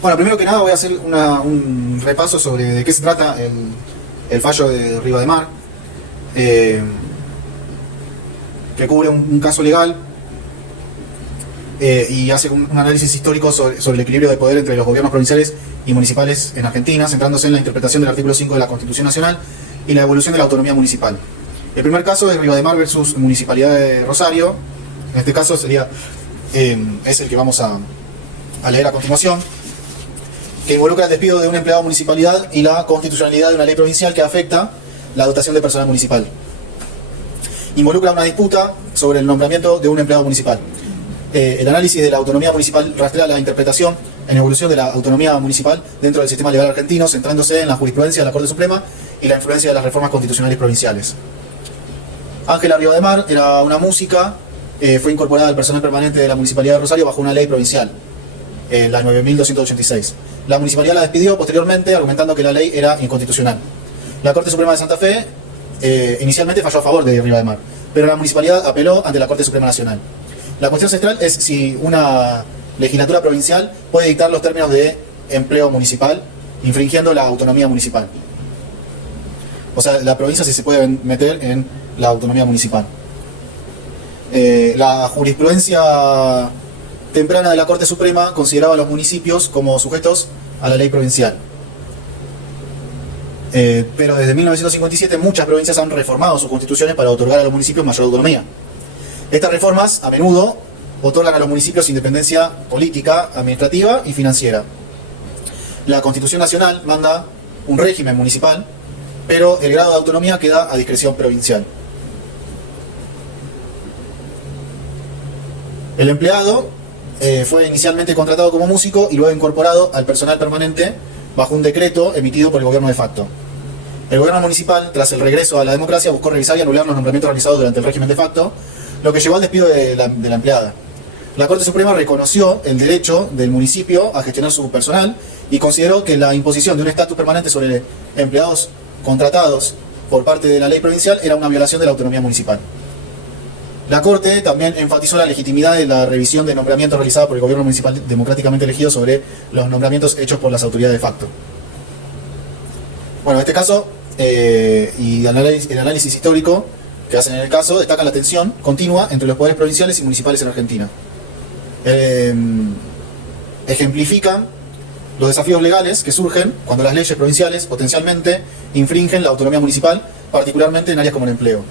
Bueno, primero que nada voy a hacer un repaso sobre de qué se trata el fallo de Riva de Mar, que cubre un caso legal y hace un análisis histórico sobre el equilibrio de poder entre los gobiernos provinciales y municipales en Argentina, centrándose en la interpretación del artículo 5 de la Constitución Nacional y la evolución de la autonomía municipal. El primer caso es Riva de Mar versus Municipalidad de Rosario. En este caso sería es el que vamos a leer a continuación, que involucra el despido de un empleado de municipalidad y la constitucionalidad de una ley provincial que afecta la dotación de personal municipal. Involucra una disputa sobre el nombramiento de un empleado municipal. El análisis de la autonomía municipal rastrea la interpretación en evolución de la autonomía municipal dentro del sistema legal argentino, centrándose en la jurisprudencia de la Corte Suprema y la influencia de las reformas constitucionales provinciales. Ángela Riva de Mar era una música, fue incorporada al personal permanente de la Municipalidad de Rosario bajo una ley provincial, la 9.286. La municipalidad la despidió posteriormente, argumentando que la ley era inconstitucional. La Corte Suprema de Santa Fe inicialmente falló a favor de Riva de Mar, pero la municipalidad apeló ante la Corte Suprema Nacional. La cuestión central es si una legislatura provincial puede dictar los términos de empleo municipal, infringiendo la autonomía municipal. O sea, la provincia sí se puede meter en la autonomía municipal. La jurisprudencia temprana de la Corte Suprema consideraba a los municipios como sujetos a la ley provincial. Pero desde 1957 muchas provincias han reformado sus constituciones para otorgar a los municipios mayor autonomía. Estas reformas a menudo otorgan a los municipios independencia política, administrativa y financiera. La Constitución Nacional manda un régimen municipal, pero el grado de autonomía queda a discreción provincial. El empleado fue inicialmente contratado como músico y luego incorporado al personal permanente bajo un decreto emitido por el gobierno de facto. El gobierno municipal, tras el regreso a la democracia, buscó revisar y anular los nombramientos realizados durante el régimen de facto, lo que llevó al despido de la empleada. La Corte Suprema reconoció el derecho del municipio a gestionar su personal y consideró que la imposición de un estatus permanente sobre empleados contratados por parte de la ley provincial era una violación de la autonomía municipal. La Corte también enfatizó la legitimidad de la revisión de nombramientos realizada por el gobierno municipal democráticamente elegido sobre los nombramientos hechos por las autoridades de facto. Bueno, en este caso, y el análisis histórico que hacen en el caso, destacan la tensión continua entre los poderes provinciales y municipales en Argentina. Ejemplifican los desafíos legales que surgen cuando las leyes provinciales potencialmente infringen la autonomía municipal, particularmente en áreas como el empleo.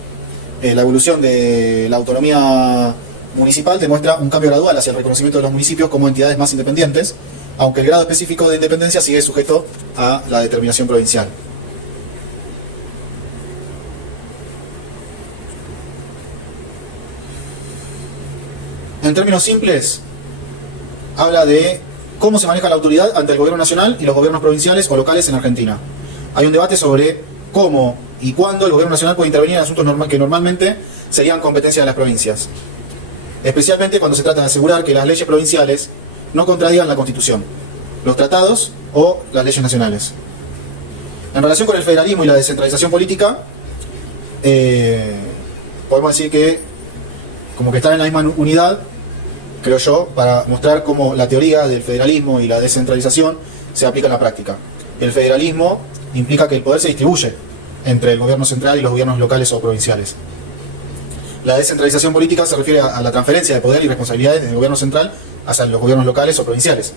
La evolución de la autonomía municipal demuestra un cambio gradual hacia el reconocimiento de los municipios como entidades más independientes, aunque el grado específico de independencia sigue sujeto a la determinación provincial. En términos simples, habla de cómo se maneja la autoridad ante el gobierno nacional y los gobiernos provinciales o locales en Argentina. Hay un debate sobre cómo y cuándo el gobierno nacional puede intervenir en asuntos que normalmente serían competencia de las provincias, especialmente cuando se trata de asegurar que las leyes provinciales no contradigan la Constitución, los tratados o las leyes nacionales. En relación con el federalismo y la descentralización política, podemos decir que como que están en la misma unidad, creo yo, para mostrar cómo la teoría del federalismo y la descentralización se aplica en la práctica. El federalismo implica que el poder se distribuye entre el gobierno central y los gobiernos locales o provinciales. La descentralización política se refiere a la transferencia de poder y responsabilidades del gobierno central hacia los gobiernos locales o provinciales.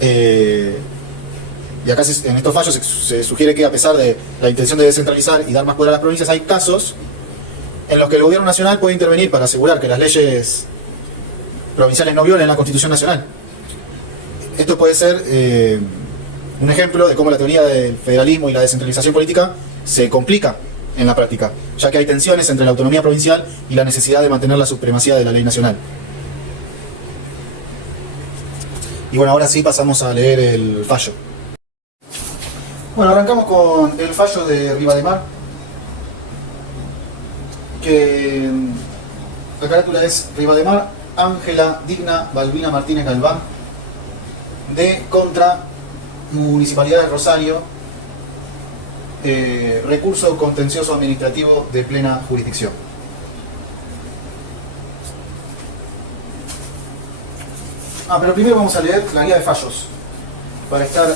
Y acá en estos fallos se sugiere que, a pesar de la intención de descentralizar y dar más poder a las provincias, hay casos en los que el gobierno nacional puede intervenir para asegurar que las leyes provinciales no violen la Constitución Nacional. Esto puede ser un ejemplo de cómo la teoría del federalismo y la descentralización política se complica en la práctica, ya que hay tensiones entre la autonomía provincial y la necesidad de mantener la supremacía de la ley nacional. Y bueno, ahora sí pasamos a leer el fallo. Bueno, arrancamos con el fallo de Riva de Mar, que la carátula es Riva de Mar, Ángela Digna Balbina Martínez Galván, de contra Municipalidad de Rosario, recurso contencioso administrativo de plena jurisdicción. Pero primero vamos a leer la guía de fallos. para estar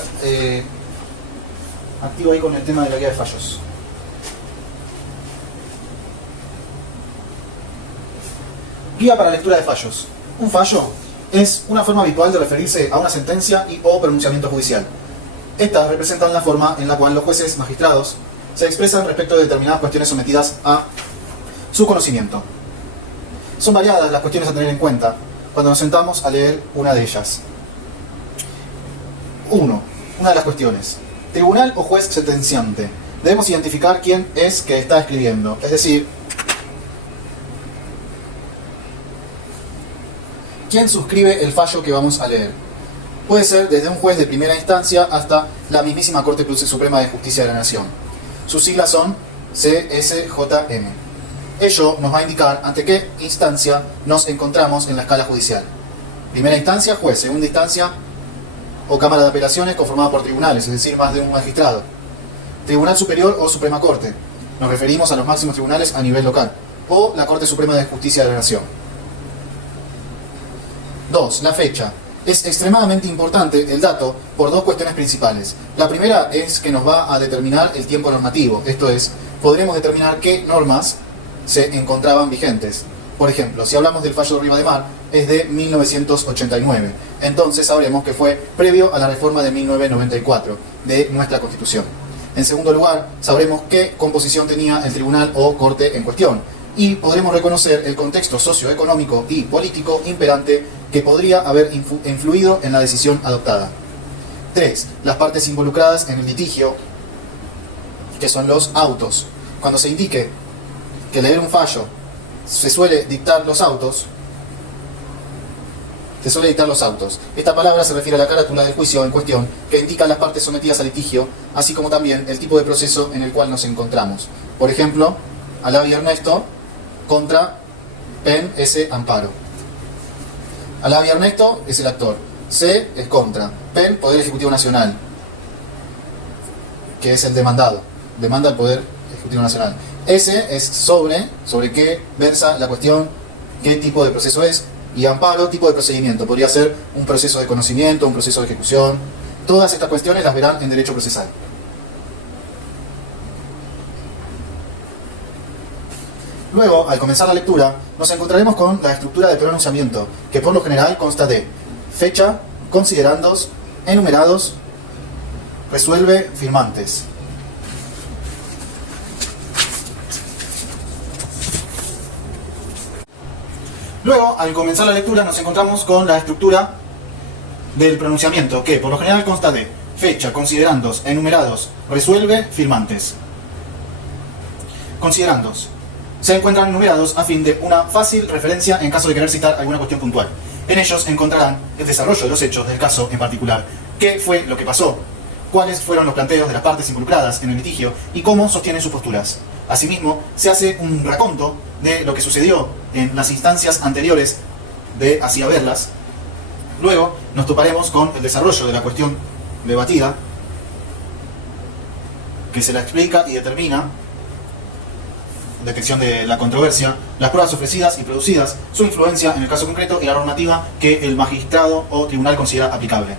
activo ahí con el tema de la guía de fallos. Guía para lectura de fallos. Un fallo es una forma habitual de referirse a una sentencia y o pronunciamiento judicial. Estas representan la forma en la cual los jueces magistrados se expresan respecto de determinadas cuestiones sometidas a su conocimiento. Son variadas las cuestiones a tener en cuenta cuando nos sentamos a leer una de ellas. 1. Una de las cuestiones. Tribunal o juez sentenciante. Debemos identificar quién es que está escribiendo, es decir, quién suscribe el fallo que vamos a leer. Puede ser desde un juez de primera instancia hasta la mismísima Corte Suprema de Justicia de la Nación. Sus siglas son CSJM. Ello nos va a indicar ante qué instancia nos encontramos en la escala judicial. Primera instancia, juez. Segunda instancia, o Cámara de Apelaciones conformada por tribunales, es decir, más de un magistrado. Tribunal Superior o Suprema Corte. Nos referimos a los máximos tribunales a nivel local. O la Corte Suprema de Justicia de la Nación. 2. La fecha. Es extremadamente importante el dato por dos cuestiones principales. La primera es que nos va a determinar el tiempo normativo, esto es, podremos determinar qué normas se encontraban vigentes. Por ejemplo, si hablamos del fallo de Rivademar, es de 1989, entonces sabremos que fue previo a la reforma de 1994 de nuestra Constitución. En segundo lugar, sabremos qué composición tenía el tribunal o corte en cuestión, y podremos reconocer el contexto socioeconómico y político imperante que podría haber influido en la decisión adoptada. 3. Las partes involucradas en el litigio, que son los autos. Cuando se indique que leer un fallo se suele dictar los autos, esta palabra se refiere a la carátula del juicio en cuestión, que indica las partes sometidas al litigio, así como también el tipo de proceso en el cual nos encontramos. Por ejemplo, Alavi Ernesto contra Penn S. Amparo. Alavi Ernesto es el actor, C es contra, Penn, Poder Ejecutivo Nacional, que es el demandado, demanda al Poder Ejecutivo Nacional. S es sobre qué versa la cuestión, qué tipo de proceso es, y amparo, tipo de procedimiento, podría ser un proceso de conocimiento, un proceso de ejecución. Todas estas cuestiones las verán en derecho procesal. Luego, al comenzar la lectura, nos encontraremos con la estructura de pronunciamiento, que por lo general consta de fecha, considerandos, enumerados, resuelve, firmantes. Luego, al comenzar la lectura, nos encontramos con la estructura del pronunciamiento, que por lo general consta de fecha, considerandos, enumerados, resuelve, firmantes. Considerandos. Se encuentran numerados a fin de una fácil referencia en caso de querer citar alguna cuestión puntual. En ellos encontrarán el desarrollo de los hechos del caso en particular. ¿Qué fue lo que pasó? ¿Cuáles fueron los planteos de las partes involucradas en el litigio? ¿Y cómo sostienen sus posturas? Asimismo, se hace un raconto de lo que sucedió en las instancias anteriores de así haberlas. Luego nos toparemos con el desarrollo de la cuestión debatida, que se la explica y determina detección de la controversia, las pruebas ofrecidas y producidas, su influencia en el caso concreto y la normativa que el magistrado o tribunal considera aplicable.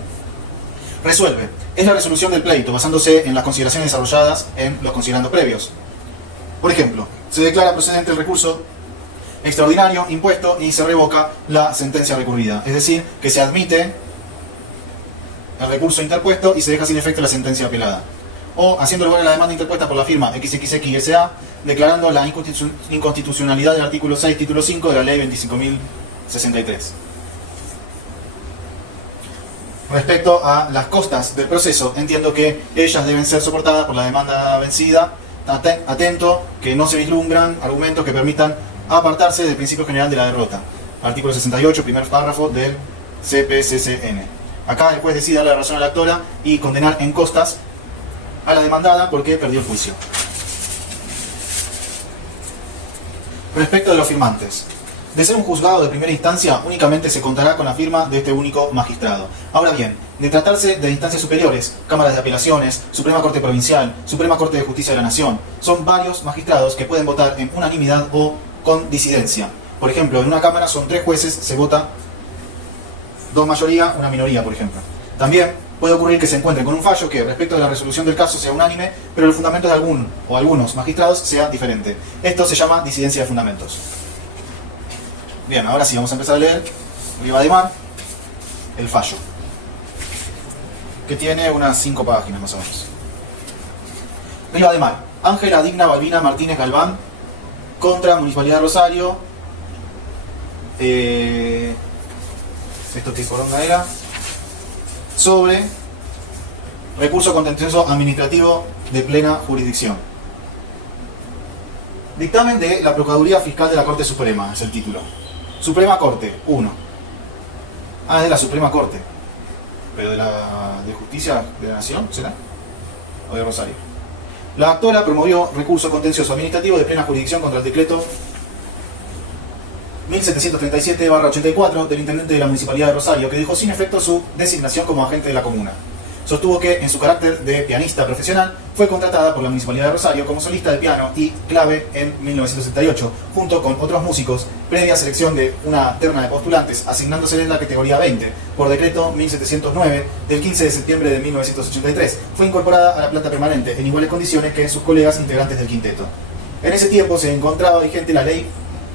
Resuelve. Es la resolución del pleito basándose en las consideraciones desarrolladas en los considerandos previos. Por ejemplo, se declara procedente el recurso extraordinario impuesto y se revoca la sentencia recurrida. Es decir, que se admite el recurso interpuesto y se deja sin efecto la sentencia apelada. O haciendo lugar a la demanda interpuesta por la firma XXX S.A., declarando la inconstitucionalidad del artículo 6, título 5 de la ley 25.063. Respecto a las costas del proceso, entiendo que ellas deben ser soportadas por la demanda vencida. Atento que no se vislumbran argumentos que permitan apartarse del principio general de la derrota. Artículo 68, primer párrafo del CPCCN. Acá el juez decide darle la razón a la actora y condenar en costas a la demandada porque perdió el juicio. Respecto de los firmantes. De ser un juzgado de primera instancia, únicamente se contará con la firma de este único magistrado. Ahora bien, de tratarse de instancias superiores, cámaras de apelaciones, Suprema Corte Provincial, Suprema Corte de Justicia de la Nación, son varios magistrados que pueden votar en unanimidad o con disidencia. Por ejemplo, en una cámara son 3 jueces, se vota 2 mayoría, 1 minoría, por ejemplo. También puede ocurrir que se encuentren con un fallo que respecto de la resolución del caso sea unánime, pero el fundamento de algún o algunos magistrados sea diferente. Esto se llama disidencia de fundamentos. Bien, ahora sí vamos a empezar a leer Rivademar, el fallo, que tiene unas 5 páginas más o menos. Rivademar, Ángela Digna Balbina Martínez Galván, contra Municipalidad de Rosario. Esto que poronga era. Sobre recurso contencioso administrativo de plena jurisdicción. Dictamen de la Procuraduría Fiscal de la Corte Suprema, es el título. Suprema Corte, 1. Ah, es de la Suprema Corte. Pero de Justicia de la Nación, ¿será? O de Rosario. La actora promovió recurso contencioso administrativo de plena jurisdicción contra el decreto 1737/84 del Intendente de la Municipalidad de Rosario, que dejó sin efecto su designación como agente de la comuna. Sostuvo que, en su carácter de pianista profesional, fue contratada por la Municipalidad de Rosario como solista de piano y clave en 1978, junto con otros músicos, previa selección de una terna de postulantes, asignándose en la categoría 20, por decreto 1709 del 15 de septiembre de 1983. Fue incorporada a la planta permanente en iguales condiciones que sus colegas integrantes del quinteto. En ese tiempo se encontraba vigente la ley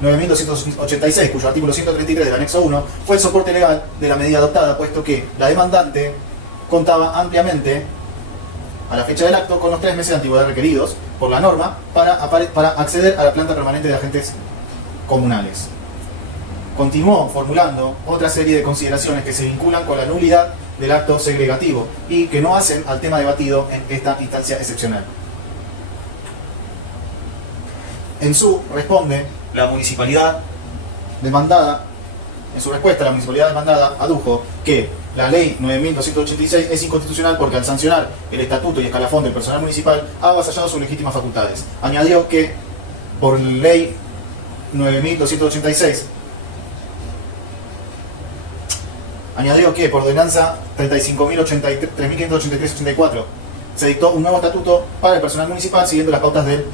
9286, cuyo artículo 133 del anexo 1 fue el soporte legal de la medida adoptada, puesto que la demandante contaba ampliamente, a la fecha del acto, con los 3 meses de antigüedad requeridos por la norma para acceder a la planta permanente de agentes comunales. Continuó formulando otra serie de consideraciones que se vinculan con la nulidad del acto segregativo y que no hacen al tema debatido en esta instancia excepcional. En su responde, la municipalidad demandada, en su respuesta, la municipalidad demandada adujo que la ley 9286 es inconstitucional porque al sancionar el estatuto y escalafón del personal municipal ha avasallado sus legítimas facultades. Añadió que por ley 9286, por ordenanza 35.583-84, se dictó un nuevo estatuto para el personal municipal siguiendo las pautas del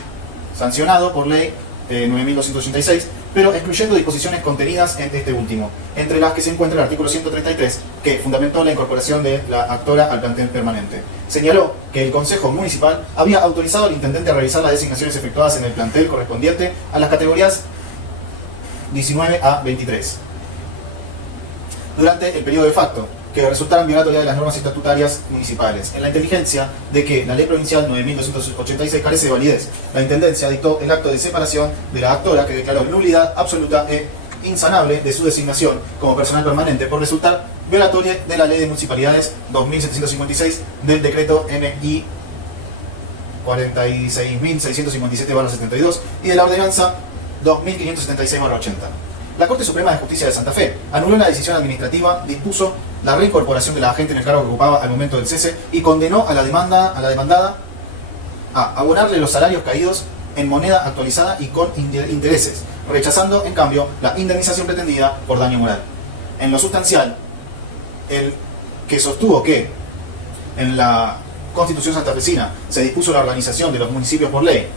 sancionado por ley 9286, pero excluyendo disposiciones contenidas en este último, entre las que se encuentra el artículo 133, que fundamentó la incorporación de la actora al plantel permanente. Señaló que el Consejo Municipal había autorizado al intendente a revisar las designaciones efectuadas en el plantel correspondiente a las categorías 19 a 23 durante el periodo de facto, que resultaron violatorias de las normas estatutarias municipales, en la inteligencia de que la ley provincial 9286 carece de validez. La Intendencia dictó el acto de separación de la actora, que declaró nulidad absoluta e insanable de su designación como personal permanente por resultar violatoria de la Ley de Municipalidades 2756 del decreto NI 46.657/72 y de la ordenanza 2576/80. La Corte Suprema de Justicia de Santa Fe anuló la decisión administrativa, dispuso la reincorporación de la agente en el cargo que ocupaba al momento del cese y condenó a la demandada a abonarle los salarios caídos en moneda actualizada y con intereses, rechazando en cambio la indemnización pretendida por daño moral. En lo sustancial, el que sostuvo que en la Constitución santafesina se dispuso la organización de los municipios por ley,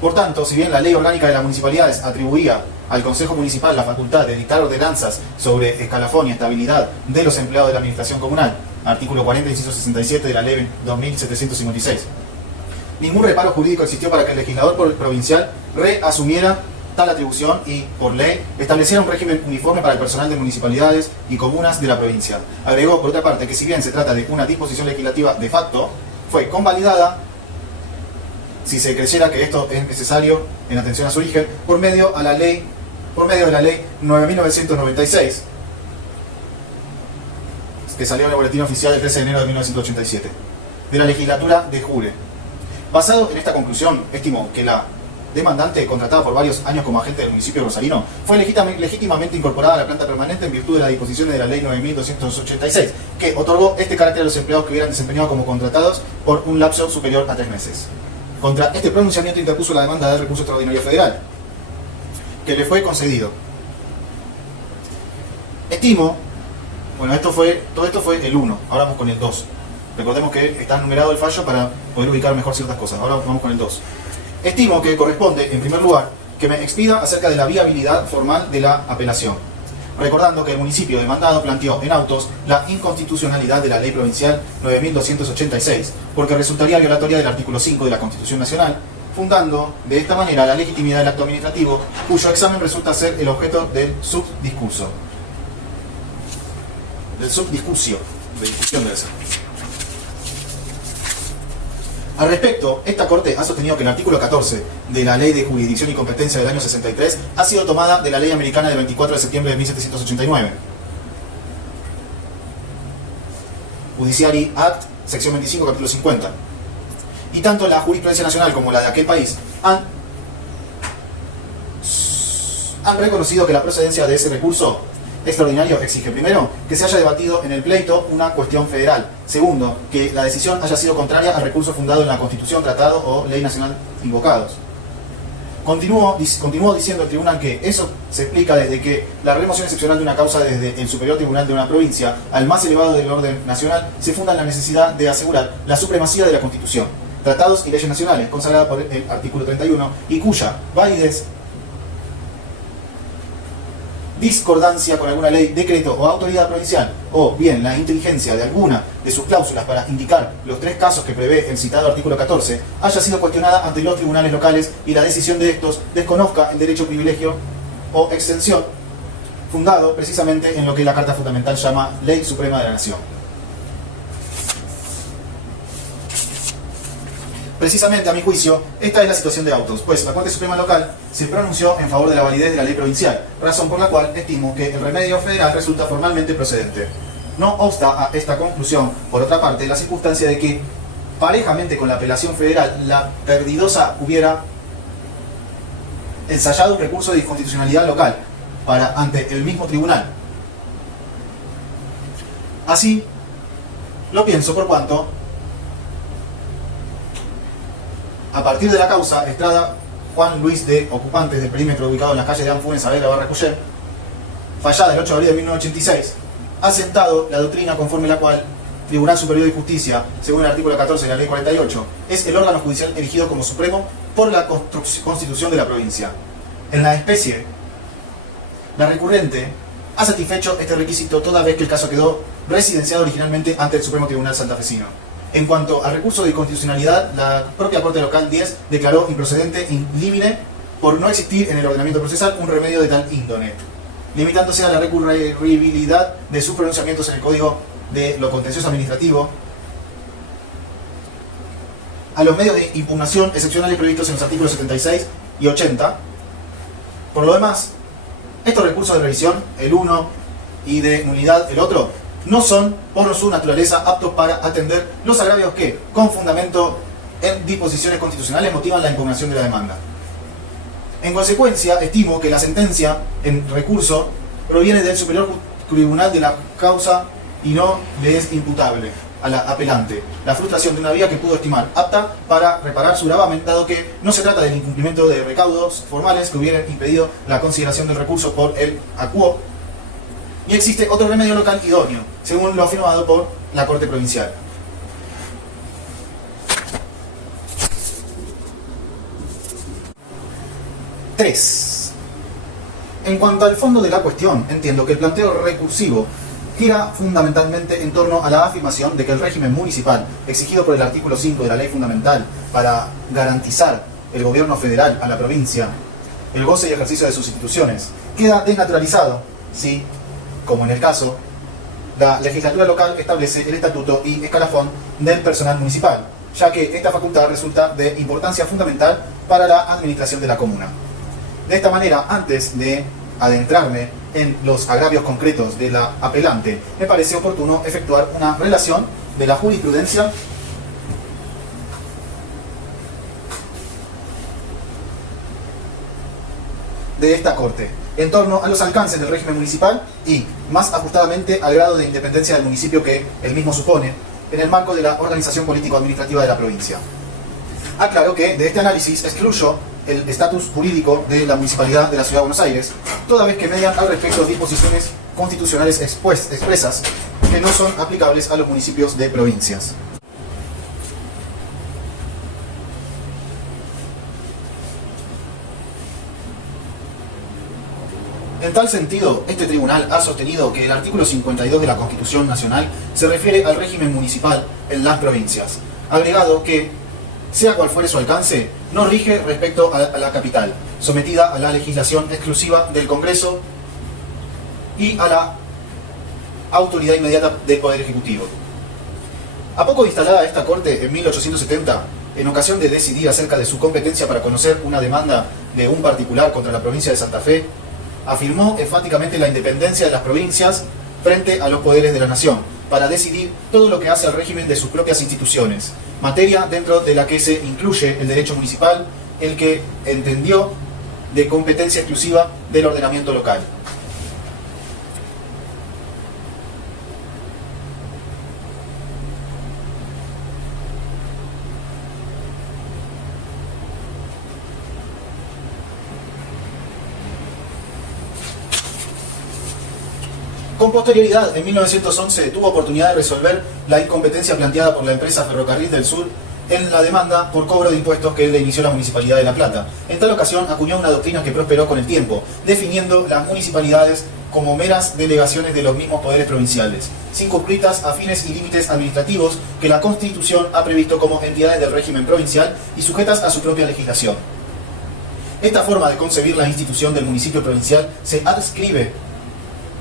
por tanto, si bien la Ley Orgánica de las Municipalidades atribuía al Consejo Municipal la facultad de dictar ordenanzas sobre escalafón y estabilidad de los empleados de la Administración Comunal, artículo 40, inciso 67 de la Ley 2756, ningún reparo jurídico existió para que el legislador provincial reasumiera tal atribución y, por ley, estableciera un régimen uniforme para el personal de municipalidades y comunas de la provincia. Agregó, por otra parte, que si bien se trata de una disposición legislativa de facto, fue convalidada si se creyera que esto es necesario en atención a su origen, por medio de la ley 9.996, que salió en el boletín oficial del 13 de enero de 1987, de la legislatura de Jure. Basado en esta conclusión, estimó que la demandante, contratada por varios años como agente del municipio rosarino, fue legítimamente incorporada a la planta permanente en virtud de las disposiciones de la ley 9.286, que otorgó este carácter a los empleados que hubieran desempeñado como contratados por un lapso superior a 3 meses. Contra este pronunciamiento interpuso la demanda del recurso extraordinario federal, que le fue concedido. Estimo, bueno, todo esto fue el 1, ahora vamos con el 2. Recordemos que está numerado el fallo para poder ubicar mejor ciertas cosas. Ahora vamos con el 2. Estimo que corresponde, en primer lugar, que me expida acerca de la viabilidad formal de la apelación, recordando que el municipio demandado planteó en autos la inconstitucionalidad de la Ley Provincial 9286, porque resultaría violatoria del artículo 5 de la Constitución Nacional, fundando de esta manera la legitimidad del acto administrativo, cuyo examen resulta ser el objeto del subdiscurso. Del subdiscursio, de discusión debe ser. Al respecto, esta Corte ha sostenido que el artículo 14 de la Ley de Jurisdicción y Competencia del año 63 ha sido tomada de la Ley Americana del 24 de septiembre de 1789. Judiciary Act, sección 25, capítulo 50. Y tanto la jurisprudencia nacional como la de aquel país han reconocido que la procedencia de ese recurso extraordinario exige, primero, que se haya debatido en el pleito una cuestión federal; segundo, que la decisión haya sido contraria al recurso fundado en la Constitución, tratado o ley nacional invocados. Continuó diciendo el tribunal que eso se explica desde que la remoción excepcional de una causa desde el superior tribunal de una provincia al más elevado del orden nacional se funda en la necesidad de asegurar la supremacía de la Constitución, tratados y leyes nacionales, consagrada por el artículo 31, y cuya validez, discordancia con alguna ley, decreto o autoridad provincial, o bien la inteligencia de alguna de sus cláusulas para indicar los tres casos que prevé el citado artículo 14, haya sido cuestionada ante los tribunales locales y la decisión de estos desconozca el derecho, privilegio o extensión fundado precisamente en lo que la Carta Fundamental llama Ley Suprema de la Nación. Precisamente, a mi juicio, esta es la situación de autos, pues la Corte Suprema Local se pronunció en favor de la validez de la ley provincial, razón por la cual estimo que el remedio federal resulta formalmente procedente. No obsta a esta conclusión, por otra parte, la circunstancia de que, parejamente con la apelación federal, la perdidosa hubiera ensayado un recurso de inconstitucionalidad local ante el mismo tribunal. Así lo pienso por cuanto, a partir de la causa Estrada Juan Luis de ocupantes del perímetro ubicado en las calles de Anfunes, Saavedra, Barra Cuyé, fallada el 8 de abril de 1986, ha sentado la doctrina conforme la cual Tribunal Superior de Justicia, según el artículo 14 de la Ley 48, es el órgano judicial erigido como supremo por la Constitución de la provincia. En la especie, la recurrente ha satisfecho este requisito toda vez que el caso quedó residenciado originalmente ante el Supremo Tribunal Santafesino. En cuanto al recurso de inconstitucionalidad, la propia Corte Local 10 declaró improcedente in limine por no existir en el ordenamiento procesal un remedio de tal índole, limitándose a la recurribilidad de sus pronunciamientos en el Código de lo Contencioso Administrativo, a los medios de impugnación excepcionales previstos en los artículos 76 y 80. Por lo demás, estos recursos de revisión, el uno, y de nulidad, el otro, no son, por su naturaleza, aptos para atender los agravios que, con fundamento en disposiciones constitucionales, motivan la impugnación de la demanda. En consecuencia, estimo que la sentencia en recurso proviene del superior tribunal de la causa y no le es imputable a la apelante la frustración de una vía que pudo estimar apta para reparar su gravamen, dado que no se trata del incumplimiento de recaudos formales que hubieran impedido la consideración del recurso por el acuo, y existe otro remedio local idóneo, según lo afirmado por la Corte Provincial. Tres. En cuanto al fondo de la cuestión, entiendo que el planteo recursivo gira fundamentalmente en torno a la afirmación de que el régimen municipal, exigido por el artículo 5 de la Ley Fundamental para garantizar el gobierno federal a la provincia, el goce y ejercicio de sus instituciones, queda desnaturalizado si, como en el caso, la legislatura local establece el estatuto y escalafón del personal municipal, ya que esta facultad resulta de importancia fundamental para la administración de la comuna. De esta manera, antes de adentrarme en los agravios concretos de la apelante, me parece oportuno efectuar una relación de la jurisprudencia de esta Corte en torno a los alcances del régimen municipal y, más ajustadamente, al grado de independencia del municipio que el mismo supone en el marco de la organización político-administrativa de la provincia. Aclaro que de este análisis excluyo el estatus jurídico de la Municipalidad de la Ciudad de Buenos Aires, toda vez que median al respecto disposiciones constitucionales expresas que no son aplicables a los municipios de provincias. En tal sentido, este tribunal ha sostenido que el artículo 52 de la Constitución Nacional se refiere al régimen municipal en las provincias, agregado que, sea cual fuere su alcance, no rige respecto a la capital, sometida a la legislación exclusiva del Congreso y a la autoridad inmediata del Poder Ejecutivo. A poco instalada esta Corte en 1870, en ocasión de decidir acerca de su competencia para conocer una demanda de un particular contra la provincia de Santa Fe, afirmó enfáticamente la independencia de las provincias frente a los poderes de la nación, para decidir todo lo que hace al régimen de sus propias instituciones, materia dentro de la que se incluye el derecho municipal, el que entendió de competencia exclusiva del ordenamiento local. Con posterioridad, en 1911, tuvo oportunidad de resolver la incompetencia planteada por la empresa Ferrocarril del Sur en la demanda por cobro de impuestos que le inició la Municipalidad de La Plata. En tal ocasión, acuñó una doctrina que prosperó con el tiempo, definiendo las municipalidades como meras delegaciones de los mismos poderes provinciales, circunscritas a fines y límites administrativos que la Constitución ha previsto como entidades del régimen provincial y sujetas a su propia legislación. Esta forma de concebir la institución del municipio provincial se adscribe,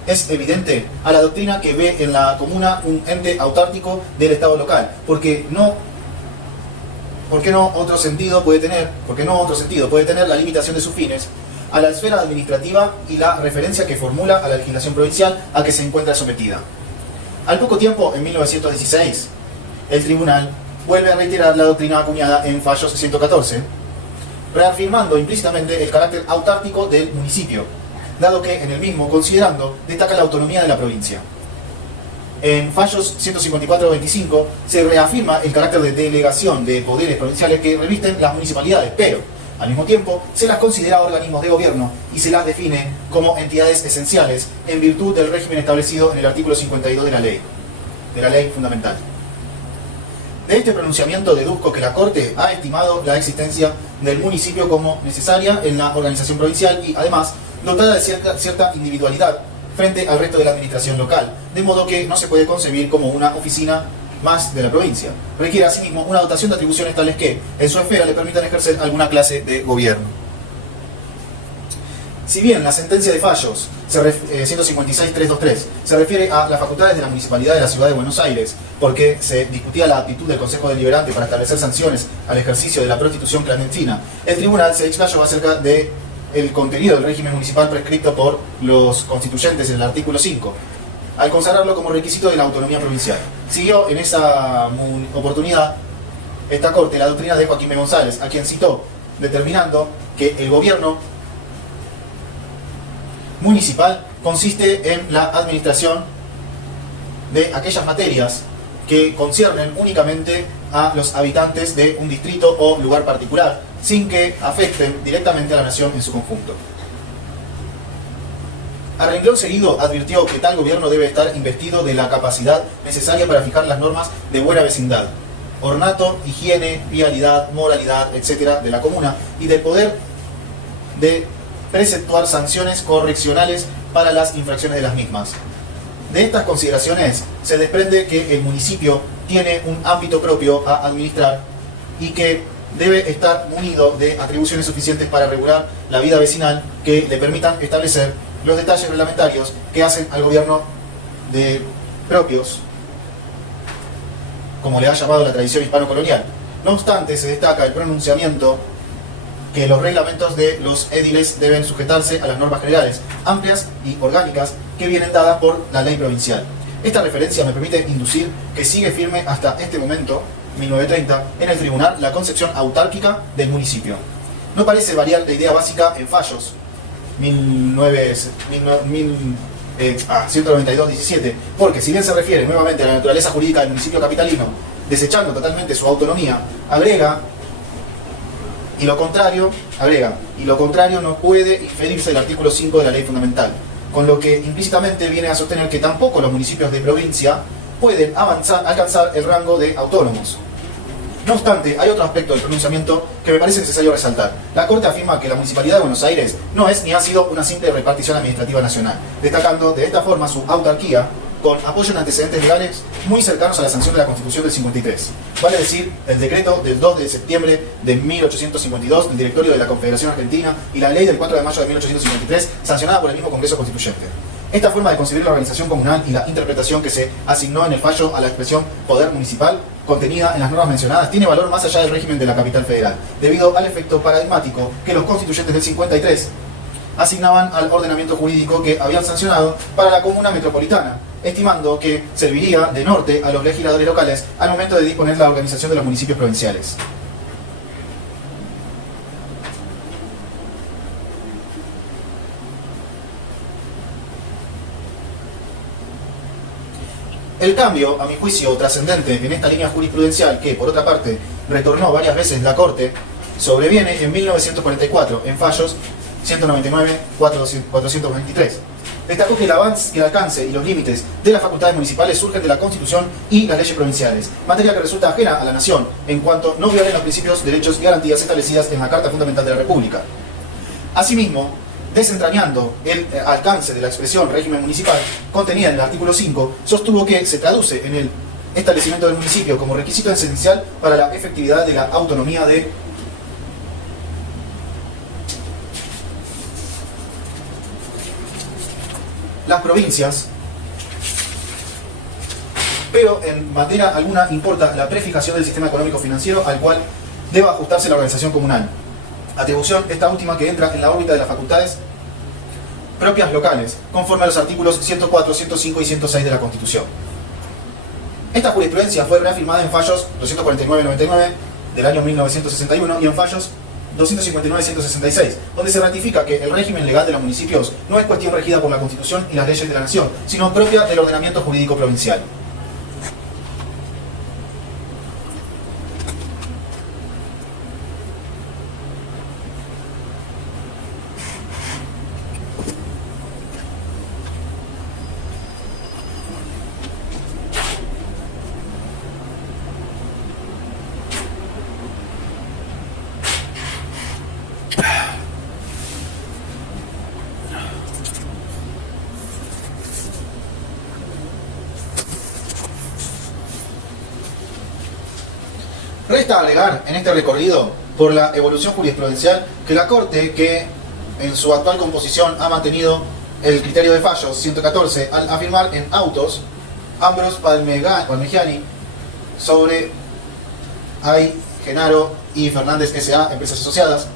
es evidente, a la doctrina que ve en la comuna un ente autárquico del Estado local, porque no otro sentido puede tener la limitación de sus fines a la esfera administrativa y la referencia que formula a la legislación provincial a que se encuentra sometida. Al poco tiempo, en 1916, el tribunal vuelve a reiterar la doctrina acuñada en Fallos 114, reafirmando implícitamente el carácter autárquico del municipio, dado que en el mismo, considerando, destaca la autonomía de la provincia. En Fallos 154-25 se reafirma el carácter de delegación de poderes provinciales que revisten las municipalidades, pero al mismo tiempo se las considera organismos de gobierno y se las define como entidades esenciales en virtud del régimen establecido en el artículo 52 de la ley fundamental. De este pronunciamiento deduzco que la Corte ha estimado la existencia del municipio como necesaria en la organización provincial y, además, dotada de cierta individualidad frente al resto de la administración local, de modo que no se puede concebir como una oficina más de la provincia. Requiere asimismo una dotación de atribuciones tales que, en su esfera, le permitan ejercer alguna clase de gobierno. Si bien la sentencia de Fallos 156.323 se refiere a las facultades de la Municipalidad de la Ciudad de Buenos Aires, porque se discutía la aptitud del Consejo Deliberante para establecer sanciones al ejercicio de la prostitución clandestina, el tribunal se explayó acerca de el contenido del régimen municipal prescrito por los constituyentes en el artículo 5, al consagrarlo como requisito de la autonomía provincial. Siguió en esa oportunidad esta Corte la doctrina de Joaquín B. González, a quien citó, determinando que el gobierno municipal consiste en la administración de aquellas materias que conciernen únicamente a los habitantes de un distrito o lugar particular, sin que afecten directamente a la nación en su conjunto. A renglón seguido advirtió que tal gobierno debe estar investido de la capacidad necesaria para fijar las normas de buena vecindad, ornato, higiene, vialidad, moralidad, etc. de la comuna y del poder de preceptuar sanciones correccionales para las infracciones de las mismas. De estas consideraciones se desprende que el municipio tiene un ámbito propio a administrar y que debe estar munido de atribuciones suficientes para regular la vida vecinal que le permitan establecer los detalles reglamentarios que hacen al gobierno de propios, como le ha llamado la tradición hispano-colonial. No obstante, se destaca el pronunciamiento que los reglamentos de los édiles deben sujetarse a las normas generales, amplias y orgánicas que vienen dadas por la ley provincial. Esta referencia me permite inducir que sigue firme hasta este momento, 1930, en el tribunal la concepción autárquica del municipio. No parece variar la idea básica en Fallos 192-17, porque si bien se refiere nuevamente a la naturaleza jurídica del municipio capitalino, desechando totalmente su autonomía, agrega, y lo contrario no puede inferirse del artículo 5 de la ley fundamental, con lo que implícitamente viene a sostener que tampoco los municipios de provincia pueden alcanzar el rango de autónomos. No obstante, hay otro aspecto del pronunciamiento que me parece necesario resaltar. La Corte afirma que la Municipalidad de Buenos Aires no es ni ha sido una simple repartición administrativa nacional, destacando de esta forma su autarquía con apoyo en antecedentes legales muy cercanos a la sanción de la Constitución del 53. Vale decir, el decreto del 2 de septiembre de 1852 del Directorio de la Confederación Argentina y la ley del 4 de mayo de 1853, sancionada por el mismo Congreso Constituyente. Esta forma de concebir la organización comunal y la interpretación que se asignó en el fallo a la expresión poder municipal contenida en las normas mencionadas tiene valor más allá del régimen de la capital federal, debido al efecto paradigmático que los constituyentes del 53 asignaban al ordenamiento jurídico que habían sancionado para la comuna metropolitana, estimando que serviría de norte a los legisladores locales al momento de disponer la organización de los municipios provinciales. El cambio, a mi juicio, trascendente en esta línea jurisprudencial que, por otra parte, retornó varias veces la Corte, sobreviene en 1944, en fallos 199-423. Destacó que el alcance y los límites de las facultades municipales surgen de la Constitución y las leyes provinciales, materia que resulta ajena a la Nación, en cuanto no violen los principios, derechos y garantías establecidas en la Carta Fundamental de la República. Asimismo, desentrañando el alcance de la expresión régimen municipal contenida en el artículo 5, sostuvo que se traduce en el establecimiento del municipio como requisito esencial para la efectividad de la autonomía de las provincias, pero en materia alguna importa la prefijación del sistema económico-financiero al cual deba ajustarse la organización comunal. Atribución esta última que entra en la órbita de las facultades propias locales, conforme a los artículos 104, 105 y 106 de la Constitución. Esta jurisprudencia fue reafirmada en fallos 249-99 del año 1961 y en fallos 259 y 166, donde se ratifica que el régimen legal de los municipios no es cuestión regida por la Constitución y las leyes de la Nación, sino propia del ordenamiento jurídico provincial. Resta agregar en este recorrido por la evolución jurisprudencial que la Corte, que en su actual composición ha mantenido el criterio de fallos 114 al afirmar en autos Ambros Parmigiani sobre Ay, Genaro y Fernández S.A., empresas asociadas,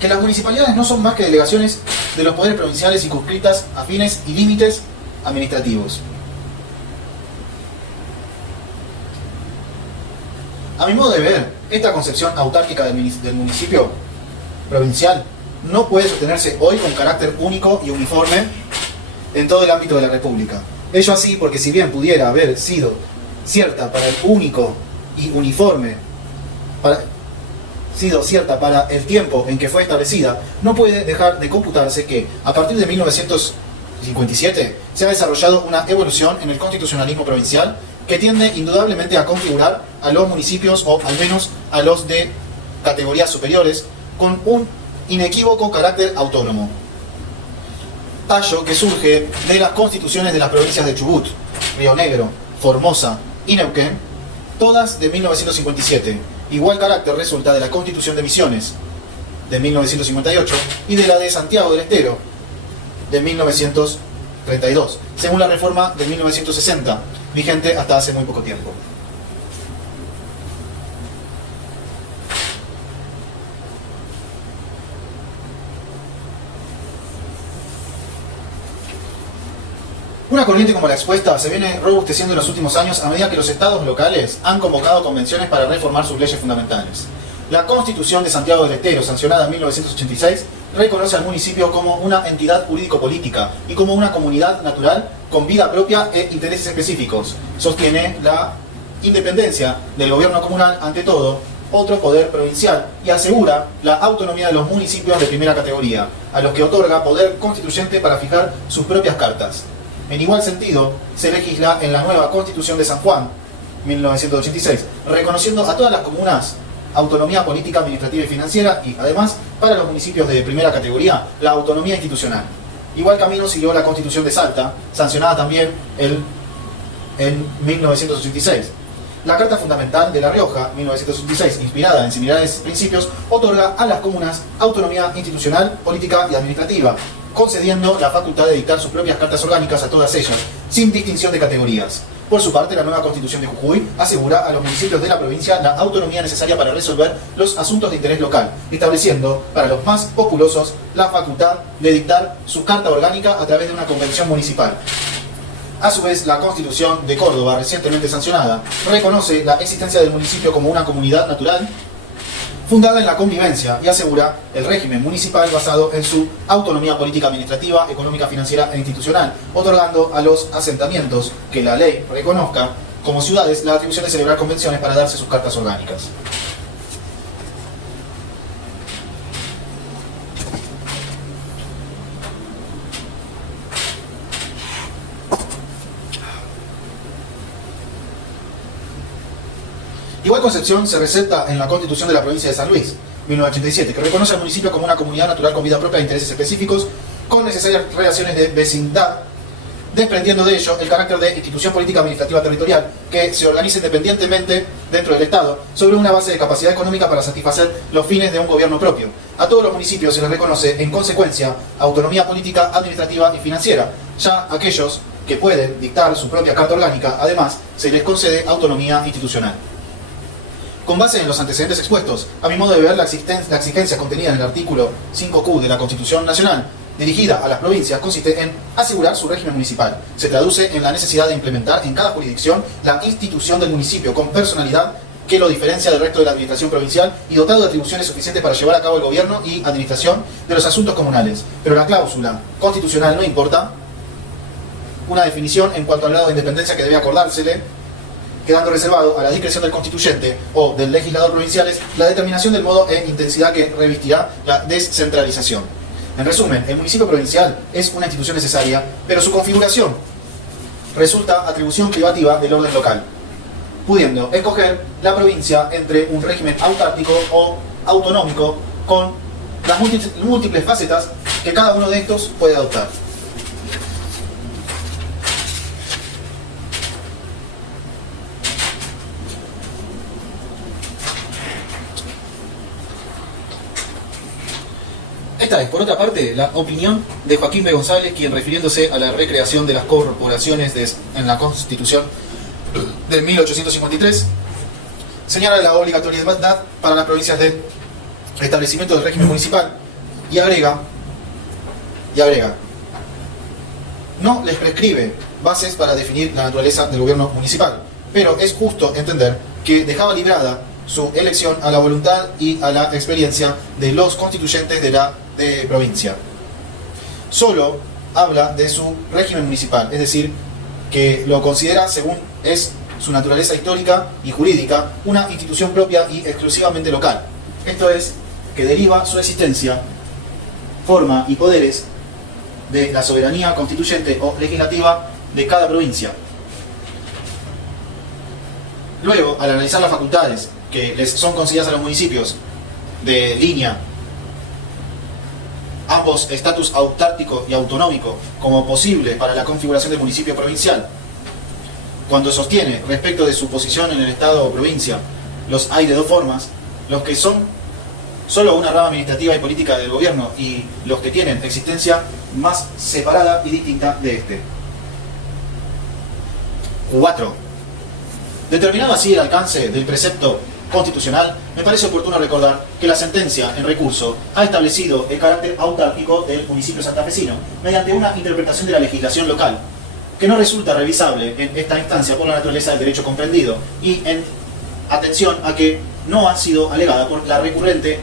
que las municipalidades no son más que delegaciones de los poderes provinciales circunscritas a fines y límites administrativos. A mi modo de ver, esta concepción autárquica del municipio provincial no puede sostenerse hoy con carácter único y uniforme en todo el ámbito de la República. Ello así porque si bien pudiera haber sido cierta para el único y uniforme, sido cierta para el tiempo en que fue establecida, no puede dejar de computarse que, a partir de 1957, se ha desarrollado una evolución en el constitucionalismo provincial que tiende indudablemente a configurar a los municipios, o al menos a los de categorías superiores, con un inequívoco carácter autónomo. Tallo que surge de las constituciones de las provincias de Chubut, Río Negro, Formosa y Neuquén, todas de 1957. Igual carácter resulta de la Constitución de Misiones, de 1958, y de la de Santiago del Estero, de 1932, según la reforma de 1960, vigente hasta hace muy poco tiempo. Una corriente como la expuesta se viene robusteciendo en los últimos años a medida que los estados locales han convocado convenciones para reformar sus leyes fundamentales. La Constitución de Santiago del Estero, sancionada en 1986, reconoce al municipio como una entidad jurídico-política y como una comunidad natural con vida propia e intereses específicos. Sostiene la independencia del gobierno comunal ante todo otro poder provincial y asegura la autonomía de los municipios de primera categoría, a los que otorga poder constituyente para fijar sus propias cartas. En igual sentido, se legisla en la nueva Constitución de San Juan, 1986, reconociendo a todas las comunas autonomía política, administrativa y financiera y, además, para los municipios de primera categoría, la autonomía institucional. Igual camino siguió la Constitución de Salta, sancionada también en 1986. La Carta Fundamental de La Rioja, 1986, inspirada en similares principios, otorga a las comunas autonomía institucional, política y administrativa, concediendo la facultad de dictar sus propias cartas orgánicas a todas ellas, sin distinción de categorías. Por su parte, la nueva Constitución de Jujuy asegura a los municipios de la provincia la autonomía necesaria para resolver los asuntos de interés local, estableciendo para los más populosos la facultad de dictar su carta orgánica a través de una convención municipal. A su vez, la Constitución de Córdoba, recientemente sancionada, reconoce la existencia del municipio como una comunidad natural fundada en la convivencia y asegura el régimen municipal basado en su autonomía política, administrativa, económica, financiera e institucional, otorgando a los asentamientos que la ley reconozca como ciudades la atribución de celebrar convenciones para darse sus cartas orgánicas. Igual concepción se receta en la Constitución de la provincia de San Luis, 1987, que reconoce al municipio como una comunidad natural con vida propia e intereses específicos, con necesarias relaciones de vecindad, desprendiendo de ello el carácter de institución política administrativa territorial que se organiza independientemente dentro del Estado sobre una base de capacidad económica para satisfacer los fines de un gobierno propio. A todos los municipios se les reconoce, en consecuencia, autonomía política, administrativa y financiera. Ya aquellos que pueden dictar su propia carta orgánica, además, se les concede autonomía institucional. Con base en los antecedentes expuestos, a mi modo de ver, la exigencia contenida en el artículo 5Q de la Constitución Nacional, dirigida a las provincias, consiste en asegurar su régimen municipal. Se traduce en la necesidad de implementar en cada jurisdicción la institución del municipio con personalidad que lo diferencia del resto de la administración provincial y dotado de atribuciones suficientes para llevar a cabo el gobierno y administración de los asuntos comunales. Pero la cláusula constitucional no importa una definición en cuanto al grado de independencia que debe acordársele, quedando reservado a la discreción del constituyente o del legislador provinciales la determinación del modo e intensidad que revestirá la descentralización. En resumen, el municipio provincial es una institución necesaria, pero su configuración resulta atribución privativa del orden local, pudiendo escoger la provincia entre un régimen autárquico o autonómico con las múltiples facetas que cada uno de estos puede adoptar. Esta es, por otra parte, la opinión de Joaquín B. González, quien, refiriéndose a la recreación de las corporaciones en la Constitución de 1853, señala la obligatoriedad para las provincias del establecimiento del régimen municipal y agrega, no les prescribe bases para definir la naturaleza del gobierno municipal, pero es justo entender que dejaba librada su elección a la voluntad y a la experiencia de los constituyentes de provincia. Solo habla de su régimen municipal, es decir, que lo considera, según es su naturaleza histórica y jurídica, una institución propia y exclusivamente local. Esto es, que deriva su existencia, forma y poderes de la soberanía constituyente o legislativa de cada provincia. Luego, al analizar las facultades que les son concedidas a los municipios de línea, ambos estatus autárquico y autonómico, como posible para la configuración del municipio provincial, cuando sostiene respecto de su posición en el Estado o provincia, los hay de dos formas: los que son solo una rama administrativa y política del gobierno y los que tienen existencia más separada y distinta de este. 4. Determinado así el alcance del precepto constitucional, me parece oportuno recordar que la sentencia en recurso ha establecido el carácter autárquico del municipio santafesino mediante una interpretación de la legislación local, que no resulta revisable en esta instancia por la naturaleza del derecho comprendido y en atención a que no ha sido alegada por la recurrente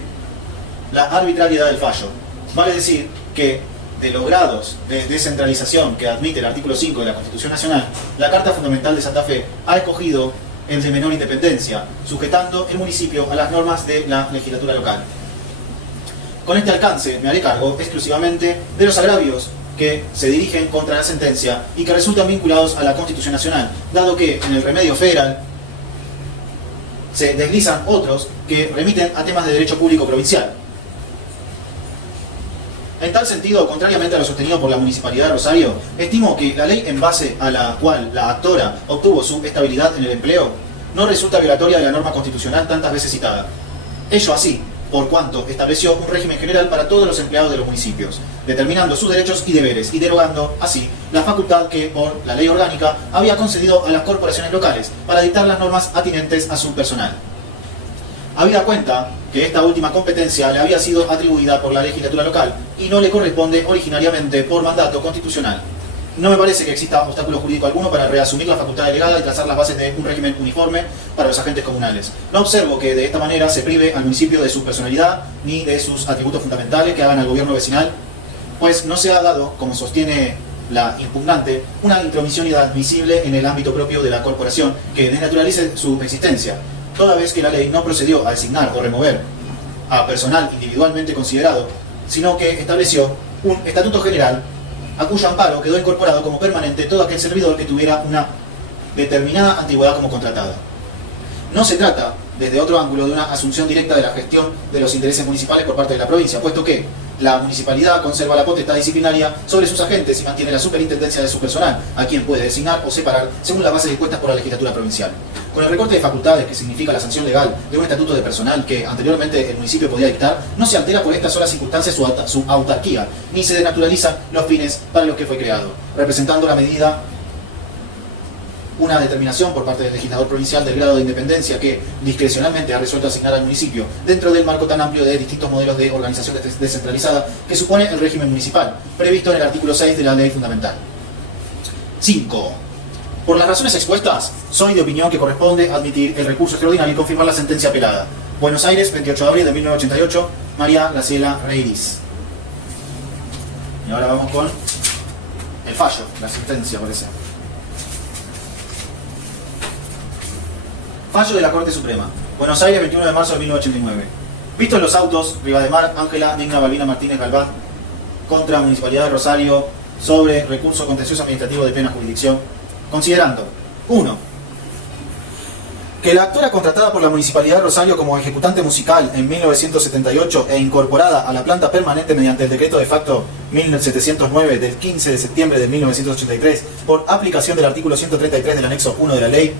la arbitrariedad del fallo. Vale decir que de los grados de descentralización que admite el artículo 5 de la Constitución Nacional, la Carta Fundamental de Santa Fe ha escogido el de menor independencia, sujetando el municipio a las normas de la legislatura local. Con este alcance me haré cargo exclusivamente de los agravios que se dirigen contra la sentencia y que resultan vinculados a la Constitución Nacional, dado que en el remedio federal se deslizan otros que remiten a temas de derecho público provincial. En tal sentido, contrariamente a lo sostenido por la Municipalidad de Rosario, estimo que la ley en base a la cual la actora obtuvo su estabilidad en el empleo no resulta violatoria de la norma constitucional tantas veces citada. Ello así, por cuanto estableció un régimen general para todos los empleados de los municipios, determinando sus derechos y deberes y derogando así la facultad que, por la ley orgánica, había concedido a las corporaciones locales para dictar las normas atinentes a su personal. Habida cuenta que esta última competencia le había sido atribuida por la legislatura local y no le corresponde originariamente por mandato constitucional. No me parece que exista obstáculo jurídico alguno para reasumir la facultad delegada y trazar las bases de un régimen uniforme para los agentes comunales. No observo que de esta manera se prive al municipio de su personalidad ni de sus atributos fundamentales que hagan al gobierno vecinal, pues no se ha dado, como sostiene la impugnante, una intromisión inadmisible en el ámbito propio de la corporación que desnaturalice su existencia, toda vez que la ley no procedió a designar o remover a personal individualmente considerado, sino que estableció un estatuto general a cuyo amparo quedó incorporado como permanente todo aquel servidor que tuviera una determinada antigüedad como contratada. No se trata, desde otro ángulo, de una asunción directa de la gestión de los intereses municipales por parte de la provincia, puesto que la municipalidad conserva la potestad disciplinaria sobre sus agentes y mantiene la superintendencia de su personal, a quien puede designar o separar según las bases dispuestas por la legislatura provincial. Con el recorte de facultades que significa la sanción legal de un estatuto de personal que anteriormente el municipio podía dictar, no se altera por esta sola circunstancia su autarquía, ni se desnaturalizan los fines para los que fue creado, representando la medida una determinación por parte del legislador provincial del grado de independencia que discrecionalmente ha resuelto asignar al municipio dentro del marco tan amplio de distintos modelos de organización descentralizada que supone el régimen municipal, previsto en el artículo 6 de la Ley Fundamental. 5. Por las razones expuestas, soy de opinión que corresponde admitir el recurso extraordinario y confirmar la sentencia apelada. Buenos Aires, 28 de abril de 1988, María Graciela Reiris. Y ahora vamos con el fallo, la sentencia, parece. Fallo de la Corte Suprema. Buenos Aires, 21 de marzo de 1989. Vistos los autos, Rivademar, Ángela, Digna, Balbina, Martínez, Galván, contra Municipalidad de Rosario, sobre recurso contencioso administrativo de plena jurisdicción, considerando 1. Que la actora contratada por la Municipalidad de Rosario como ejecutante musical en 1978 e incorporada a la planta permanente mediante el decreto de facto 1709 del 15 de septiembre de 1983 por aplicación del artículo 133 del anexo 1 de la ley,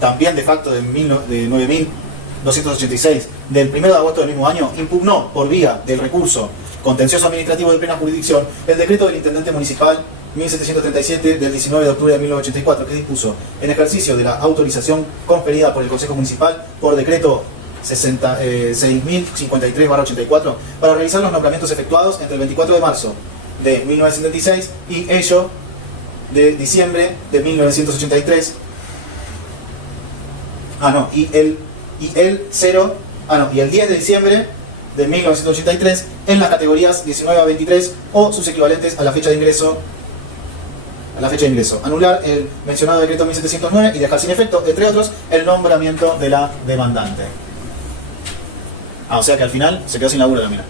también de facto de 9.286 del 1 de agosto del mismo año, impugnó por vía del recurso contencioso administrativo de plena jurisdicción el decreto del intendente municipal 1737 del 19 de octubre de 1984 que dispuso, en ejercicio de la autorización conferida por el Consejo Municipal por decreto 6.053/84 para realizar los nombramientos efectuados entre el 24 de marzo de 1976 y ello de diciembre de 1983. Y el 10 de diciembre de 1983 en las categorías 19 a 23 o sus equivalentes a la fecha de ingreso. Anular el mencionado decreto 1709 y dejar sin efecto, entre otros, el nombramiento de la demandante. O sea que al final se quedó sin laburo la mina.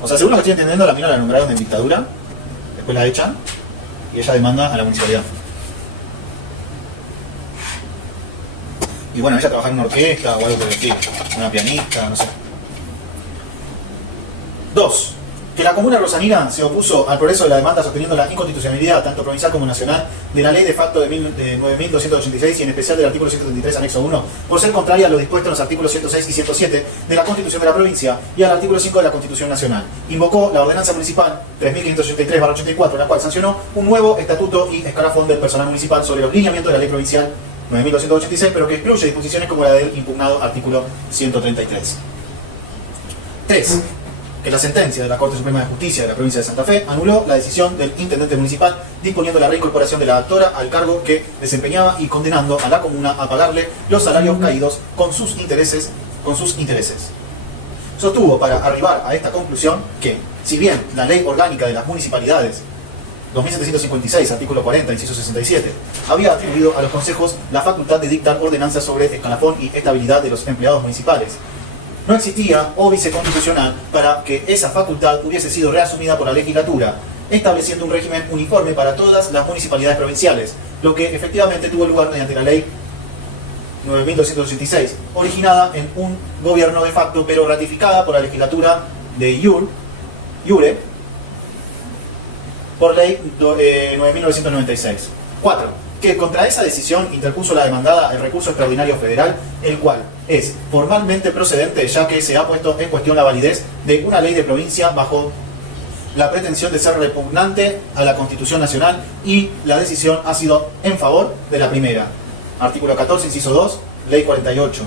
O sea, según lo que estoy entendiendo, la mina la nombraron en dictadura, después la echan y ella demanda a la municipalidad. Y bueno, ella trabajaba en una orquesta o algo por el estilo, una pianista, no sé. 2. Que la comuna rosanina se opuso al progreso de la demanda sosteniendo la inconstitucionalidad, tanto provincial como nacional, de la ley de facto de 9.286 y en especial del artículo 133, anexo 1, por ser contraria a lo dispuesto en los artículos 106 y 107 de la Constitución de la provincia y al artículo 5 de la Constitución nacional. Invocó la ordenanza municipal 3.583/84, la cual sancionó un nuevo estatuto y escalafón del personal municipal sobre los lineamientos de la ley provincial 9.286, pero que excluye disposiciones como la del impugnado artículo 133. 3. Que la sentencia de la Corte Suprema de Justicia de la provincia de Santa Fe anuló la decisión del intendente municipal disponiendo la reincorporación de la actora al cargo que desempeñaba y condenando a la comuna a pagarle los salarios caídos con sus intereses. Sostuvo para arribar a esta conclusión que, si bien la ley orgánica de las municipalidades 2756, artículo 40, inciso 67, había atribuido a los consejos la facultad de dictar ordenanzas sobre escalafón y estabilidad de los empleados municipales, no existía óbice constitucional para que esa facultad hubiese sido reasumida por la legislatura, estableciendo un régimen uniforme para todas las municipalidades provinciales, lo que efectivamente tuvo lugar mediante la ley 9286, originada en un gobierno de facto, pero ratificada por la legislatura de Iure, por ley 9996. 4. Que contra esa decisión interpuso la demandada el recurso extraordinario federal, el cual es formalmente procedente, ya que se ha puesto en cuestión la validez de una ley de provincia bajo la pretensión de ser repugnante a la Constitución Nacional, y la decisión ha sido en favor de la primera. Artículo 14, inciso 2, ley 48.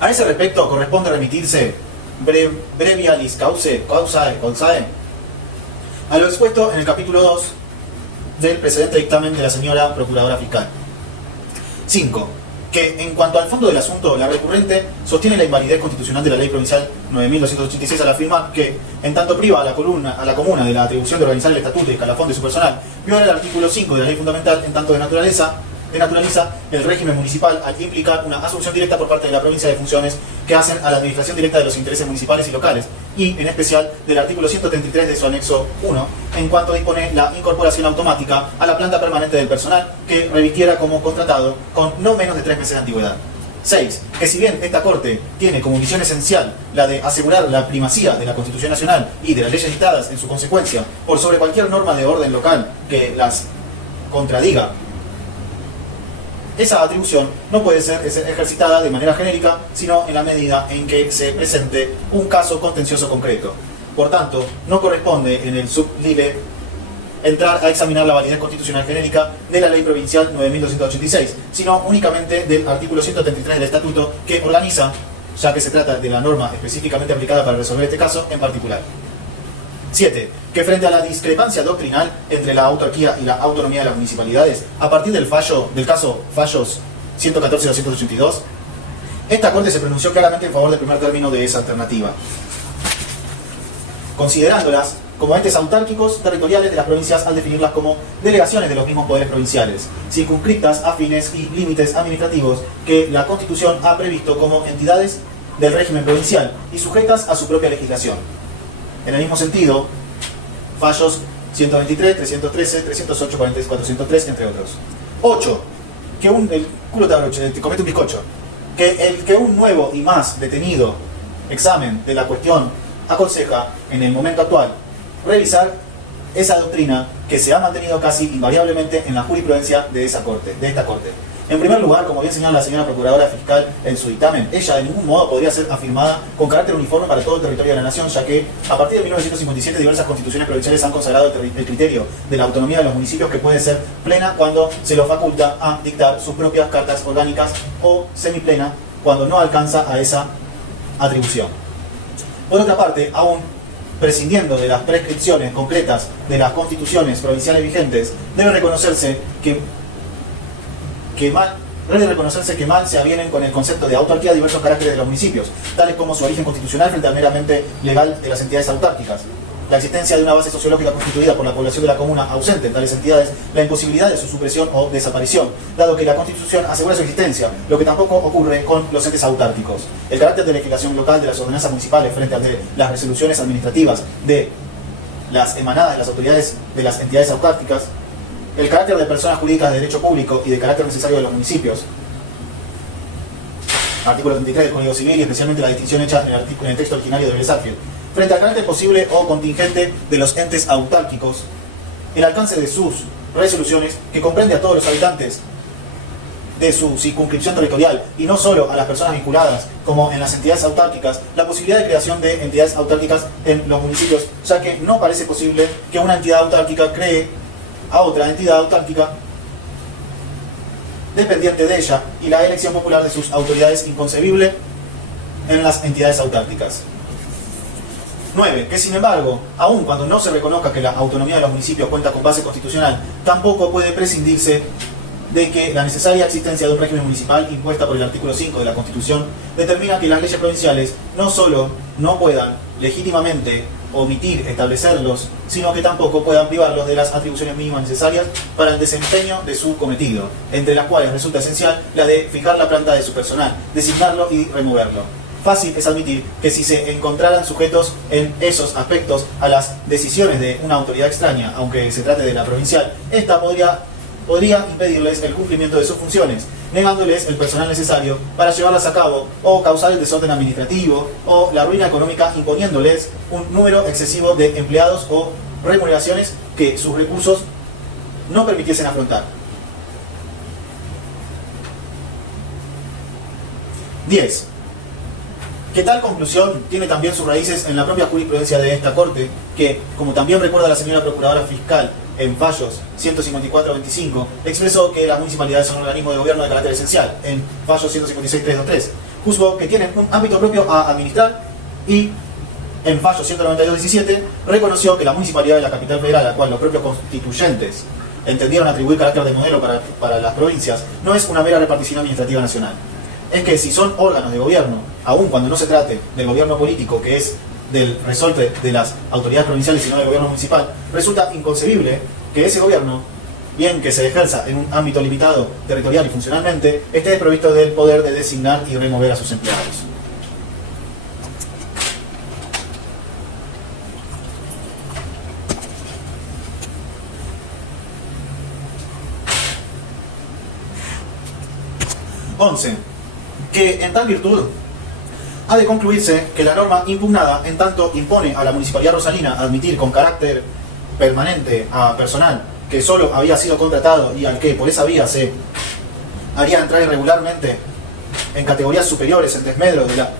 A ese respecto corresponde remitirse brevialis causae a lo expuesto en el capítulo 2 del precedente dictamen de la señora Procuradora Fiscal. 5. Que en cuanto al fondo del asunto, la recurrente sostiene la invalidez constitucional de la Ley Provincial 9286 al afirmar que, en tanto priva a la comuna de la atribución de organizar el estatuto y escalafón de su personal, viola el artículo 5 de la Ley Fundamental, en tanto denaturaliza el régimen municipal al implicar una asunción directa por parte de la provincia de funciones que hacen a la administración directa de los intereses municipales y locales, y en especial del artículo 133 de su anexo 1, en cuanto dispone la incorporación automática a la planta permanente del personal que revistiera como contratado con no menos de 3 meses de antigüedad. 6. Que si bien esta Corte tiene como misión esencial la de asegurar la primacía de la Constitución Nacional y de las leyes dictadas en su consecuencia por sobre cualquier norma de orden local que las contradiga, esa atribución no puede ser ejercitada de manera genérica, sino en la medida en que se presente un caso contencioso concreto. Por tanto, no corresponde en el sublime entrar a examinar la validez constitucional genérica de la Ley Provincial 9286, sino únicamente del artículo 133 del Estatuto, que organiza, ya que se trata de la norma específicamente aplicada para resolver este caso en particular. 7. Que frente a la discrepancia doctrinal entre la autarquía y la autonomía de las municipalidades, a partir del caso fallos 114 y 282, esta Corte se pronunció claramente en favor del primer término de esa alternativa, considerándolas como entes autárquicos territoriales de las provincias al definirlas como delegaciones de los mismos poderes provinciales, circunscritas a fines y límites administrativos que la Constitución ha previsto como entidades del régimen provincial y sujetas a su propia legislación. En el mismo sentido, fallos 123, 313, 308, 43, 403, entre otros. 8. Que el culo te comete un bizcocho. Que un nuevo y más detenido examen de la cuestión aconseja, en el momento actual, revisar esa doctrina que se ha mantenido casi invariablemente en la jurisprudencia de esta Corte. En primer lugar, como bien señala la señora Procuradora Fiscal en su dictamen, ella de ningún modo podría ser afirmada con carácter uniforme para todo el territorio de la nación, ya que a partir de 1957 diversas constituciones provinciales han consagrado el criterio de la autonomía de los municipios, que puede ser plena cuando se lo faculta a dictar sus propias cartas orgánicas, o semiplena cuando no alcanza a esa atribución. Por otra parte, aún prescindiendo de las prescripciones concretas de las constituciones provinciales vigentes, debe reconocerse que mal se avienen con el concepto de autarquía diversos caracteres de los municipios, tales como su origen constitucional frente al meramente legal de las entidades autárquicas, la existencia de una base sociológica constituida por la población de la comuna ausente en tales entidades, la imposibilidad de su supresión o desaparición, dado que la Constitución asegura su existencia, lo que tampoco ocurre con los entes autárquicos, el carácter de legislación local de las ordenanzas municipales frente al de las resoluciones administrativas de las emanadas de las autoridades de las entidades autárquicas, el carácter de personas jurídicas de derecho público y de carácter necesario de los municipios, artículo 33 del Código Civil, y especialmente la distinción hecha en el texto originario de Belezarfield, frente al carácter posible o contingente de los entes autárquicos, el alcance de sus resoluciones, que comprende a todos los habitantes de su circunscripción territorial y no solo a las personas vinculadas como en las entidades autárquicas, la posibilidad de creación de entidades autárquicas en los municipios, ya que no parece posible que una entidad autárquica cree a otra entidad autárquica dependiente de ella, y la elección popular de sus autoridades inconcebible en las entidades autárquicas. 9. Que sin embargo, aun cuando no se reconozca que la autonomía de los municipios cuenta con base constitucional, tampoco puede prescindirse de que la necesaria existencia de un régimen municipal impuesta por el artículo 5 de la Constitución determina que las leyes provinciales no solo no puedan legítimamente omitir establecerlos, sino que tampoco puedan privarlos de las atribuciones mínimas necesarias para el desempeño de su cometido, entre las cuales resulta esencial la de fijar la planta de su personal, designarlo y removerlo. Fácil es admitir que si se encontraran sujetos en esos aspectos a las decisiones de una autoridad extraña, aunque se trate de la provincial, esta podría impedirles el cumplimiento de sus funciones. negándoles el personal necesario para llevarlas a cabo, o causar el desorden administrativo o la ruina económica imponiéndoles un número excesivo de empleados o remuneraciones que sus recursos no permitiesen afrontar. 10. Que tal conclusión tiene también sus raíces en la propia jurisprudencia de esta Corte, que, como también recuerda la señora Procuradora Fiscal en fallos 154-25, expresó que las municipalidades son organismos de gobierno de carácter esencial, en fallos 156-323. Juzgó que tienen un ámbito propio a administrar y, en fallo 192-17, reconoció que la municipalidad de la capital federal, a la cual los propios constituyentes entendieron atribuir carácter de modelo para las provincias, no es una mera repartición administrativa nacional. Es que si son órganos de gobierno, aun cuando no se trate del gobierno político, que es del resorte de las autoridades provinciales, sino del gobierno municipal, resulta inconcebible que ese gobierno, bien que se ejerza en un ámbito limitado territorial y funcionalmente, esté desprovisto del poder de designar y remover a sus empleados. Que en tal virtud ha de concluirse que la norma impugnada, en tanto impone a la Municipalidad Rosalina admitir con carácter permanente a personal que solo había sido contratado y al que por esa vía se haría entrar irregularmente en categorías superiores en desmedro de la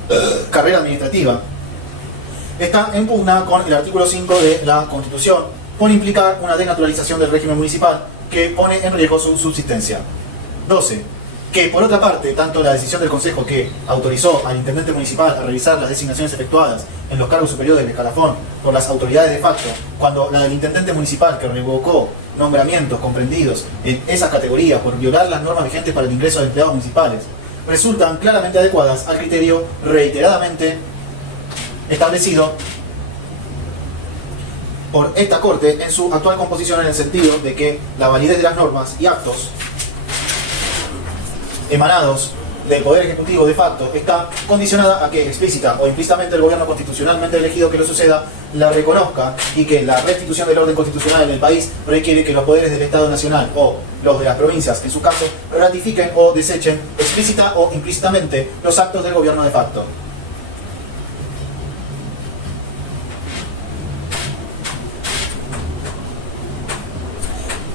carrera administrativa, está en pugna con el artículo 5 de la Constitución por implicar una desnaturalización del régimen municipal que pone en riesgo su subsistencia. 12. Que por otra parte, tanto la decisión del Consejo que autorizó al intendente municipal a revisar las designaciones efectuadas en los cargos superiores del escalafón por las autoridades de facto, cuando la del intendente municipal que revocó nombramientos comprendidos en esa categoría por violar las normas vigentes para el ingreso de empleados municipales, resultan claramente adecuadas al criterio reiteradamente establecido por esta Corte en su actual composición, en el sentido de que la validez de las normas y actos emanados del Poder Ejecutivo de facto está condicionada a que explícita o implícitamente el gobierno constitucionalmente elegido que lo suceda la reconozca, y que la restitución del orden constitucional en el país requiere que los poderes del Estado Nacional o los de las provincias, en su caso, ratifiquen o desechen explícita o implícitamente los actos del gobierno de facto.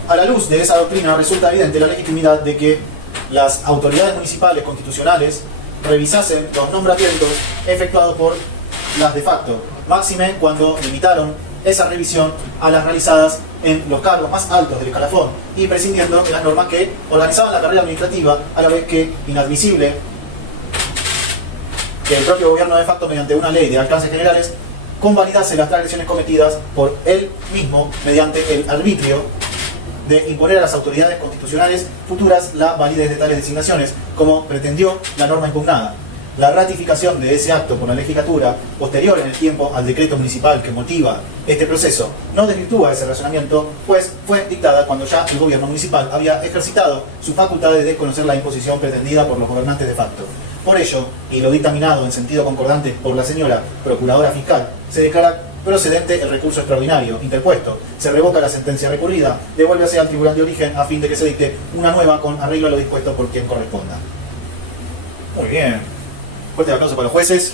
A la luz de esa doctrina resulta evidente la legitimidad de que las autoridades municipales constitucionales revisasen los nombramientos efectuados por las de facto, máxime cuando limitaron esa revisión a las realizadas en los cargos más altos del escalafón y prescindiendo de las normas que organizaban la carrera administrativa, a la vez que inadmisible que el propio gobierno de facto, mediante una ley de alcances generales, convalidase las transgresiones cometidas por él mismo mediante el arbitrio de imponer a las autoridades constitucionales futuras la validez de tales designaciones, como pretendió la norma impugnada. La ratificación de ese acto por la legislatura, posterior en el tiempo al decreto municipal que motiva este proceso, no desvirtúa ese razonamiento, pues fue dictada cuando ya el gobierno municipal había ejercitado su facultad de desconocer la imposición pretendida por los gobernantes de facto. Por ello, y lo dictaminado en sentido concordante por la señora Procuradora Fiscal, se declara procedente el recurso extraordinario interpuesto, se revoca la sentencia recurrida, devuélvase al tribunal de origen a fin de que se dicte una nueva con arreglo a lo dispuesto por quien corresponda. Muy bien. Fuerte aplauso para los jueces.